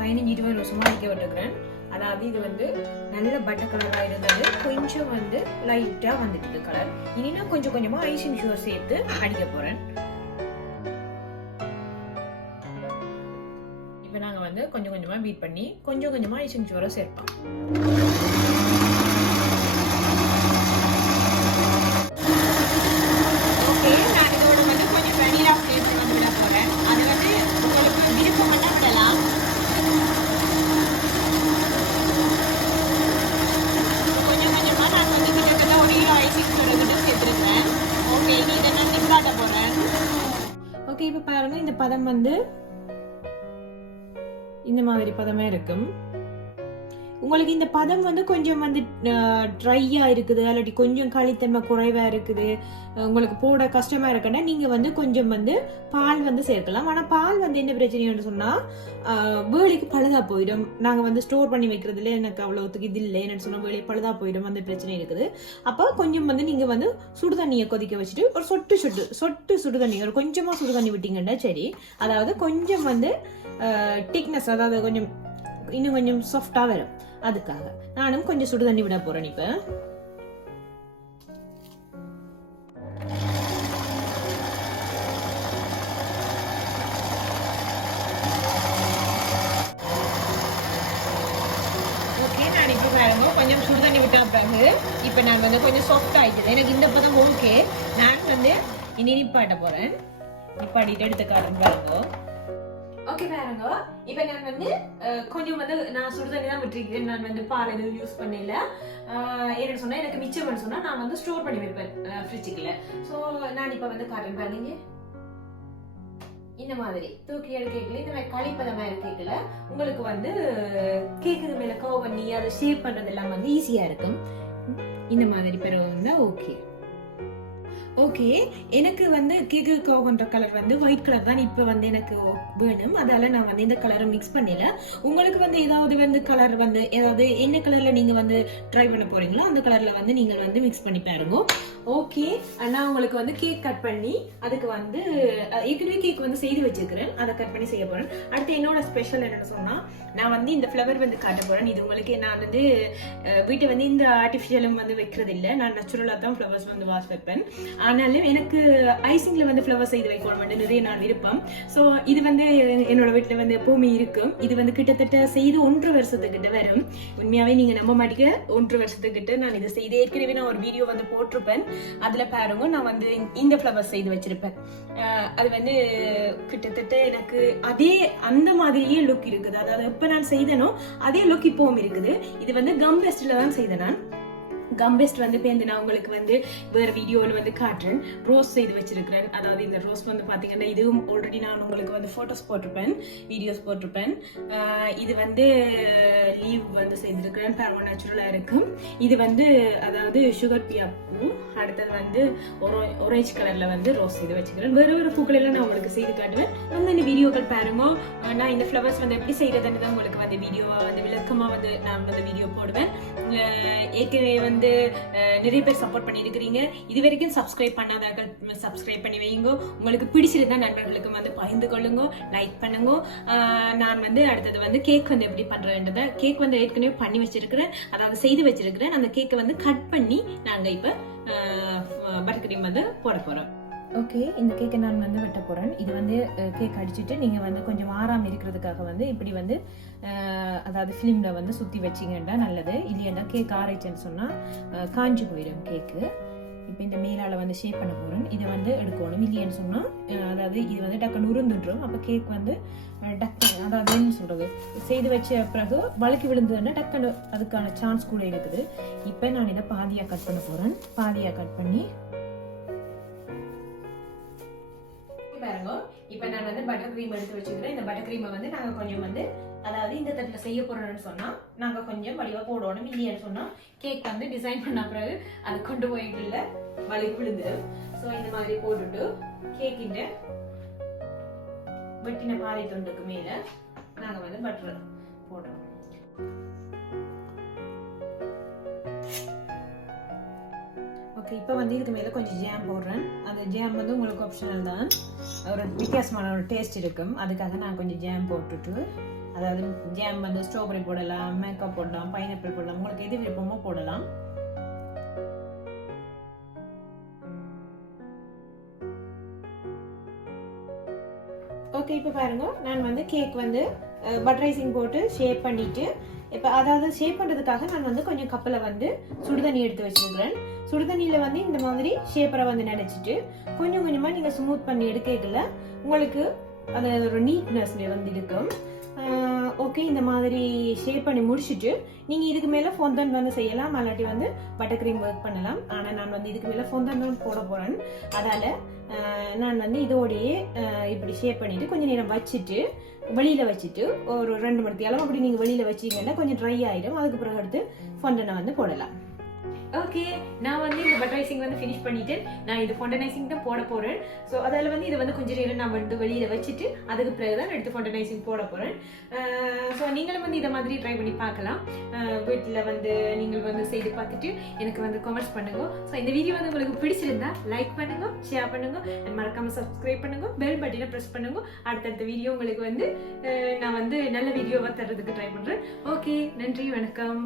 15-20 நிமிஷமா அடிக்க விட்டுக்கிறேன். அதாவது இது வந்து நல்ல பட்டர் கலராக இருந்தது, கொஞ்சம் வந்து லைட்டாக வந்துட்டு கலர். இனி நான் கொஞ்சம் கொஞ்சமாக ஐசிங் சுகர் சேர்த்து அடிக்க போகிறேன். இப்போ நாங்கள் வந்து கொஞ்சம் கொஞ்சமாக பீட் பண்ணி கொஞ்சம் கொஞ்சமாக ஐசிங் சுகரை சேர்ப்போம். ஓகே, நான் இதோட வந்து கொஞ்சம் வெனிலா ஃப்ளேவர் வந்து விட போகிறேன். அது வந்து உங்களுக்கு விருப்பம் மட்டும் விடலாம். கொஞ்சம் கொஞ்சமாக நான் வந்து கிட்டத்தட்ட 1 கிலோ ஐசிங் சுகர் கிட்ட சேர்த்துருக்கேன். ஓகே, இதை நான் நிப்பாட்ட போகிறேன். ஓகே, இப்போ பாருங்க, இந்த பதம் வந்து இந்த மாதிரி பதமே இருக்கும். உங்களுக்கு இந்த பதம் வந்து கொஞ்சம் வந்து ட்ரையா இருக்குது, இல்லாட்டி கொஞ்சம் களித்தன்மை குறைவா இருக்குது, உங்களுக்கு போட கஷ்டமா இருக்குன்னா நீங்க வந்து கொஞ்சம் வந்து பால் வந்து சேர்க்கலாம். ஆனா பால் வந்து என்ன பிரச்சனைன்னு சொன்னா வேலைக்கு பழுதா போயிடும். நாங்க வந்து ஸ்டோர் பண்ணி வைக்கிறதுல எனக்கு அவ்வளவுக்கு இது இல்லை என்னன்னு சொன்னா வேலைக்கு பழுதா போயிடும், அந்த பிரச்சனை இருக்குது. அப்போ கொஞ்சம் வந்து நீங்க வந்து சுடு தண்ணியை கொதிக்க வச்சுட்டு ஒரு சொட்டு சுடு தண்ணி, ஒரு கொஞ்சமா சுடு தண்ணி விட்டீங்கன்னா சரி. அதாவது கொஞ்சம் வந்து திக்னஸ், அதாவது கொஞ்சம் இன்னும் கொஞ்சம் சாஃப்டா வரும். அதுக்காக நானும் கொஞ்சம் சுடு தண்ணி விட போறேன். இப்ப ஓகே, நான் இப்ப பாருங்க கொஞ்சம் சுடு தண்ணி விட்டா பிறகு இப்ப நான் வந்து கொஞ்சம் சாஃப்ட் ஆயிடுது. எனக்கு இந்த பதம் ஓகே. நான் வந்து இனி நிப்பாட்ட போறேன். நிப்பாட்டிட்டு எடுத்து காட்டுறேன் பாருங்க. ஓகே பாருங்க, இப்போ நான் வந்து கொஞ்சம் வந்து நான் சுடுதண்ணி தான் விட்டுருக்கேன். நான் வந்து பால் எதுவும் யூஸ் பண்ணல. என்னன்னு சொன்னா எனக்கு மிச்சம்னு சொன்னா நான் வந்து ஸ்டோர் பண்ணி வைப்பேன் ஃப்ரிட்ஜுக்குள்ள. ஸோ நான் இப்போ வந்து காட்டுறேன் பாருங்க. இந்த மாதிரி தூக்கி எடுக்கல, இந்த மாதிரி களிப்பதமா இருக்கல உங்களுக்கு வந்து கேக்குது மேல கவ் பண்ணி அதை ஷேப் பண்றது எல்லாம் வந்து ஈஸியா இருக்கும். இந்த மாதிரி பிறகு வந்து ஓகே. ஓகே, எனக்கு வந்து கேக்கு கவுன்ற கலர் வந்து ஒயிட் கலர் தான் இப்போ வந்து எனக்கு வேணும். அதால நான் வந்து இந்த கலரை மிக்ஸ் பண்ணல. உங்களுக்கு வந்து ஏதாவது வந்து கலர் வந்து ஏதாவது என்ன கலர்ல நீங்க வந்து ட்ரை பண்ண போறீங்களோ அந்த கலர்ல வந்து நீங்க வந்து மிக்ஸ் பண்ணி பாருங்க. ஓகே, நான் உங்களுக்கு வந்து கேக் கட் பண்ணி அதுக்கு வந்து ஏற்கனவே கேக் வந்து செய்து வச்சிருக்கிறேன், அதை கட் பண்ணி செய்ய போறேன். அடுத்து என்னோட ஸ்பெஷல் என்னன்னு சொன்னா நான் வந்து இந்த ஃப்ளவர் வந்து காட்ட போறேன். இது உங்களுக்கு நான் வந்து வீட்டை வந்து இந்த ஆர்டிஃபிஷியலும் வந்து வைக்கிறது இல்லை, நான் நேச்சுரலா தான் ஃப்ளவர்ஸ் வந்து வாஷ் வைப்பேன். ஆனாலும் எனக்கு ஐசிங்ல வந்து ஃப்ளவர் செய்து வைக்கணும் நிறைய நான் விருப்பம். ஸோ இது வந்து என்னோட வீட்டுல வந்து எப்பவுமே இருக்கும். இது வந்து கிட்டத்தட்ட செய்து 1.5 வருஷத்துக்கிட்ட வரும். உண்மையாவே நீங்க நம்ப மாட்டீங்க, 1.5 வருஷத்துக்கிட்ட நான் இதை செய்து ஏற்கனவே நான் ஒரு வீடியோ வந்து போட்டிருப்பேன். அதுல பாருங்க, நான் வந்து இந்த ஃப்ளவர் செய்து வச்சிருப்பேன். அது வந்து கிட்டத்தட்ட எனக்கு அதே அந்த மாதிரியே லுக் இருக்குது. அதாவது எப்ப நான் செய்தனோ அதே லுக் இப்பவும் இருக்குது. இது வந்து கம் பெஸ்ட்ல தான் செய்தேன். நான் கம் பெஸ்ட் வந்து பேருந்து நான் உங்களுக்கு வந்து வேற வீடியோவில் வந்து காட்டுறேன். ரோஸ் செய்து வச்சிருக்கிறேன். அதாவது இந்த ரோஸ் வந்து பாத்தீங்கன்னா இதுவும் ஆல்ரெடி நான் உங்களுக்கு வந்து போட்டோஸ் போட்டிருப்பேன், வீடியோஸ் போட்டிருப்பேன். இது வந்து லீவ் வந்து செய்திருக்கிறேன், நேச்சுரலா இருக்கும். இது வந்து அதாவது சுகர் பியா பூ. அடுத்தது வந்து ஒரேஞ்ச் கலர்ல வந்து ரோஸ் செய்து வச்சுக்கிறேன். வேற வேற பூக்கள் எல்லாம் நான் உங்களுக்கு செய்து காட்டுவேன். வந்து இந்த வீடியோக்கள் பாருங்க. நான் இந்த ஃப்ளவர்ஸ் வந்து எப்படி செய்யறதுன்னு தான் உங்களுக்கு வந்து வீடியோவா வந்து விளக்கமா வந்து நான் வந்து வீடியோ போடுவேன். ஏற்கனவே வந்து நிறைய பேர் சப்போர்ட் பண்ணி இருக்கிறீங்க. இது வரைக்கும் சப்ஸ்கிரைப் பண்ணாதவர்கள் சப்ஸ்கிரைப் பண்ணி வைங்க. உங்களுக்கு பிடிச்சிருந்தா நண்பர்களுக்கு வந்து பகிர்ந்து கொள்ளுங்க, லைக் பண்ணுங்க. நான் வந்து அடுத்தது வந்து கேக் வந்து எப்படி பண்றேன்றத கேக் வந்து ஏற்கனவே பண்ணி வச்சிருக்கிறேன், அதாவது செய்து வச்சிருக்கிறேன். அந்த கேக்கை வந்து கட் பண்ணி நாங்க இப்ப பட்டர் கிரீம் வந்து போட போறோம். ஓகே, இந்த கேக்கை நான் வந்து வெட்ட போறேன். இது வந்து கேக் அடிச்சுட்டு நீங்க வந்து கொஞ்சம் ஆறாம இருக்கிறதுக்காக வந்து இப்படி வந்து அதாவது ஃபிலிம்ல வந்து சுத்தி வச்சிங்கன்னா நல்லது. இல்லையா கேக் ஆராய்ச்சின்னு சொன்னா காஞ்சி போயிடும் கேக்கு. இப்போ இந்த மேலால வந்து ஷேப் பண்ண போறேன். இதை வந்து எடுக்கணும். இல்லையான்னு சொன்னா அதாவது இது வந்து டக்குன்னு உருந்துடும். அப்ப கேக் வந்து டக்குன்னு அதாவது என்ன சொல்றது செய்து வச்ச பிறகு வழுக்கி விழுந்ததுன்னா டக்குன்னு அதுக்கான சான்ஸ் கூட இருக்குது. இப்ப நான் இதை பாதியா கட் பண்ண போறேன். பாதியா கட் பண்ணி பாருங்க. இப்ப நான் வந்து பட்டர் கிரீம் எடுத்து வச்சுக்கிறேன். இந்த பட்டர் கிரீமை வந்து நாங்க கொஞ்சம் வந்து அதாவது இந்த தட்டுல செய்ய போறோம்னு சொன்னா நாங்க கொஞ்சம் வடிவா போடணும். இல்லையான்னு சொன்னா கேக் வந்து டிசைன் பண்ண பிறகு அது கொண்டு போயிட்டு இல்ல வலிக்கு விழுந்து. ஸோ இந்த மாதிரி போட்டுட்டு கேக்கிட்ட வெட்டின பாதி தொண்டுக்கு மேல நாங்க வந்து பட்டர் போடுறோம். ஓகே, இப்போ வந்து இதுக்கு மேலே கொஞ்சம் ஜாம் போடுறேன். அந்த ஜாம் வந்து உங்களுக்கு ஆப்ஷனல் தான், ஒரு வித்தியாசமான ஒரு டேஸ்ட் இருக்கும். அதுக்காக நான் கொஞ்சம் ஜாம் போட்டுட்டு அதாவது ஜாம் வந்து ஸ்ட்ராபெரி போடலாம், மேக்கப் போடலாம், பைனாப்பிள் போடலாம், உங்களுக்கு எது விருப்பமோ போடலாம். ஓகே, இப்போ பாருங்க, நான் வந்து கேக் வந்து பட்டர் ஐசிங் போட்டு ஷேப் பண்ணிட்டு, இப்போ அதாவது ஷேப் பண்ணுறதுக்காக நான் வந்து கொஞ்சம் கப்பில் வந்து சுடுதண்ணி எடுத்து வச்சுருக்கிறேன். சுடுதண்ணியில் வந்து இந்த மாதிரி ஷேப்பரை வந்து நினச்சிட்டு கொஞ்சம் கொஞ்சமாக நீங்கள் ஸ்மூத் பண்ணி எடுக்கல உங்களுக்கு அது ஒரு நீட்னஸ் வந்து இருக்கும். ஓகே, இந்த மாதிரி ஷேப் பண்ணி முடிச்சுட்டு நீங்கள் இதுக்கு மேலே ஃபொந்தன் வந்து செய்யலாம், அல்லாட்டி வந்து பட்டர் க்ரீம் ஒர்க் பண்ணலாம். ஆனால் நான் வந்து இதுக்கு மேலே ஃபொந்தன் தான் போட போகிறேன். அதால் நான் வந்து இதோடையே இப்படி ஷேப் பண்ணிவிட்டு கொஞ்சம் நேரம் வச்சுட்டு வெளியில் வச்சுட்டு ஒரு 2 மணி நேரம் அப்படி நீங்கள் வெளியில் வச்சிங்கன்னா கொஞ்சம் ட்ரை ஆகிடும். அதுக்கு பிறகு எடுத்து ஃபொண்டனை வந்து போடலாம். ஓகே, நான் வந்து இந்த பட்டர் ஐசிங் வந்து ஃபினிஷ் பண்ணிட்டு நான் இது ஃபொண்டனைசிங் தான் போட போறேன். ஸோ அதில் வந்து இதை வந்து கொஞ்சம் நேரம் நான் வந்து வெளியில் வச்சுட்டு அதுக்கு பிறகு தான் எடுத்து ஃபொண்டனைசிங் போட போறேன். ஸோ நீங்களும் வந்து இதை மாதிரி ட்ரை பண்ணி பார்க்கலாம். வீட்டில் வந்து நீங்கள் வந்து செய்து பார்த்துட்டு எனக்கு வந்து கமெண்ட்ஸ் பண்ணுங்க. ஸோ இந்த வீடியோ வந்து உங்களுக்கு பிடிச்சிருந்தா லைக் பண்ணுங்க, ஷேர் பண்ணுங்க, மறக்காம சப்ஸ்கிரைப் பண்ணுங்க, பெல் பட்டனை ப்ரெஸ் பண்ணுங்க. அடுத்தடுத்த வீடியோ உங்களுக்கு வந்து நான் வந்து நல்ல வீடியோவாக தர்றதுக்கு ட்ரை பண்றேன். ஓகே, நன்றி, வணக்கம்.